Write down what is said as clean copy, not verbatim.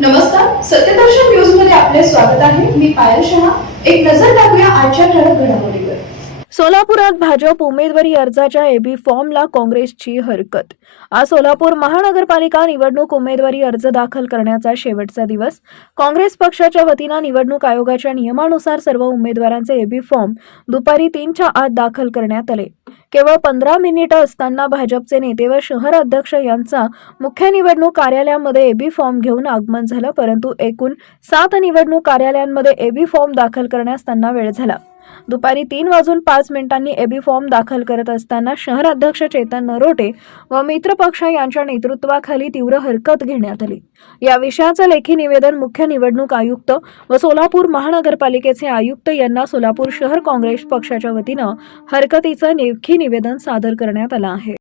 नमस्कार, सत्यदर्शन न्यूज मध्ये आपले स्वागत आहे. मी पायल शहा. एक नजर टाकूया आजच्या ठळक घडामोडीवर. सोलापुरात भाजप उमेदवारी अर्जाच्या एबी फॉर्मला काँग्रेसची हरकत. आज सोलापूर महानगरपालिका निवडणूक उमेदवारी अर्ज दाखल करण्याचा शेवटचा दिवस. काँग्रेस पक्षाच्या वतीनं निवडणूक आयोगाच्या नियमानुसार सर्व उमेदवारांचे एबी फॉर्म दुपारी 3च्या आत दाखल करण्यात आले. केवळ 15 मिनिटं असताना भाजपचे नेते व शहर अध्यक्ष यांचा मुख्य निवडणूक कार्यालयामध्ये एबी फॉर्म घेऊन आगमन झालं, परंतु एकूण 7 निवडणूक कार्यालयांमध्ये एबी फॉर्म दाखल करण्यास त्यांना वेळ झाला. दुपारी 3:05 एबी फॉर्म दाखल करत असताना शहर अध्यक्ष चेतन नरोटे व मित्र पक्ष यांच्या नेतृत्वाखाली तीव्र हरकत घेण्यात आली. या विषयाचं लेखी निवेदन मुख्य निवडणूक आयुक्त व सोलापूर महानगरपालिकेचे आयुक्त यांना सोलापूर शहर काँग्रेस पक्षाच्या वतीनं हरकतीचं लेखी निवेदन सादर करण्यात आलं आहे.